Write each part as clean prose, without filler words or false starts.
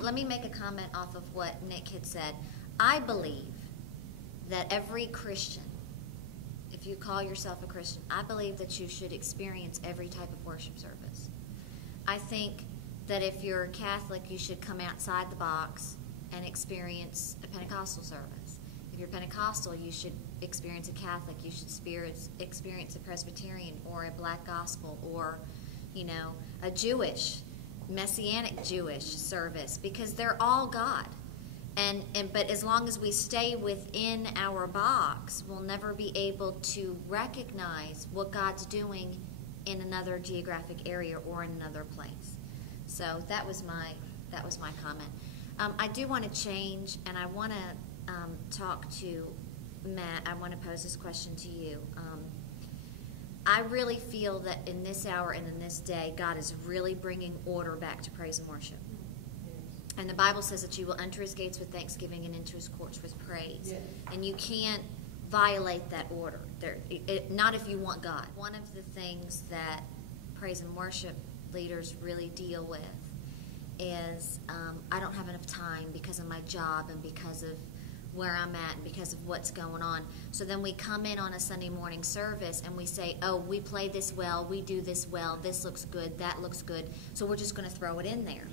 let me make a comment off of what Nick had said. I believe that every Christian, if you call yourself a Christian, I believe that you should experience every type of worship service. I think that if you're a Catholic, you should come outside the box and experience a Pentecostal service. If you're Pentecostal, you should experience a Catholic. You should experience a Presbyterian or a Black Gospel or, a Jewish, Messianic Jewish service, because they're all God. But as long as we stay within our box, we'll never be able to recognize what God's doing in another geographic area or in another place. So that was my comment. I do want to change, and I want to talk to Matt. I want to pose this question to you. I really feel that in this hour and in this day, God is really bringing order back to praise and worship. And the Bible says that you will enter his gates with thanksgiving and into his courts with praise. Yes. And you can't violate that order. Not if you want God. One of the things that praise and worship leaders really deal with is I don't have enough time because of my job and because of where I'm at and because of what's going on. So then we come in on a Sunday morning service and we say, oh, we play this well, we do this well, this looks good, that looks good, so we're just going to throw it in there.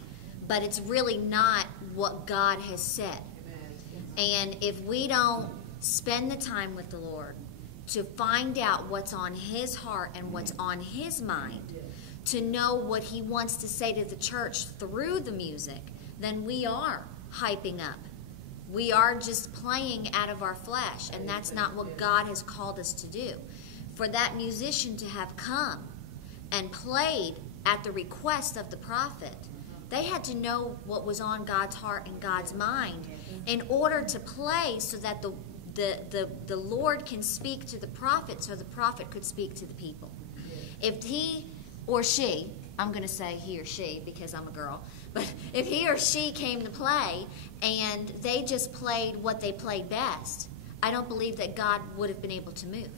But it's really not what God has said. And if we don't spend the time with the Lord to find out what's on his heart and what's on his mind, to know what he wants to say to the church through the music, then we are hyping up. We are just playing out of our flesh, and that's not what God has called us to do. For that musician to have come and played at the request of the prophet, they had to know what was on God's heart and God's mind in order to play so that the Lord can speak to the prophet so the prophet could speak to the people. If he or she, I'm going to say he or she because I'm a girl, but if he or she came to play and they just played what they played best, I don't believe that God would have been able to move.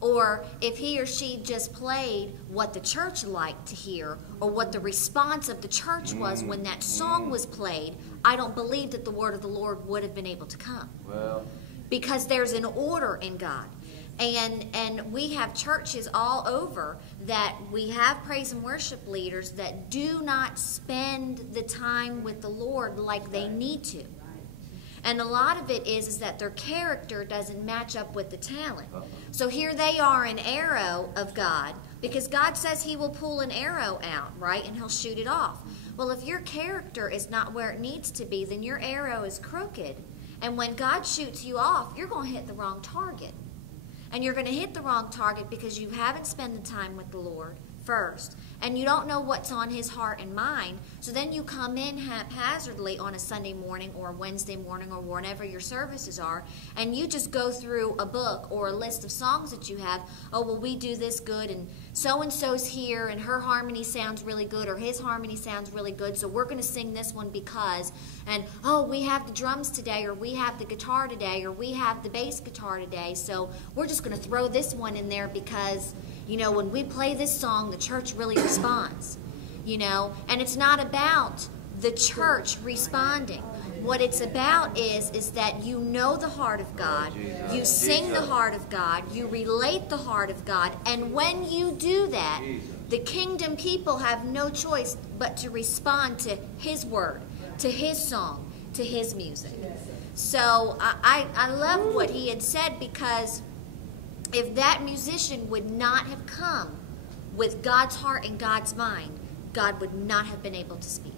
Or if he or she just played what the church liked to hear or what the response of the church was when that song was played, I don't believe that the word of the Lord would have been able to come. Well, because there's an order in God. And we have churches all over that we have praise and worship leaders that do not spend the time with the Lord like they need to. And a lot of it is that their character doesn't match up with the talent. So here they are, an arrow of God, because God says he will pull an arrow out, right, and he'll shoot it off. Well, if your character is not where it needs to be, then your arrow is crooked. And when God shoots you off, you're going to hit the wrong target. And you're going to hit the wrong target because you haven't spent the time with the Lord first, and you don't know what's on his heart and mind. So then you come in haphazardly on a Sunday morning or a Wednesday morning or whenever your services are, and you just go through a book or a list of songs that you have. Oh, well, we do this good, and so-and-so's here, and her harmony sounds really good, or his harmony sounds really good, so we're going to sing this one because, and, oh, we have the drums today, or we have the guitar today, or we have the bass guitar today, so we're just going to throw this one in there because, when we play this song, the church really responds, and it's not about the church responding. What it's about is that you know the heart of God, you sing the heart of God, you relate the heart of God, and when you do that, the kingdom people have no choice but to respond to his word, to his song, to his music. So I love what he had said, because if that musician would not have come with God's heart and God's mind, God would not have been able to speak.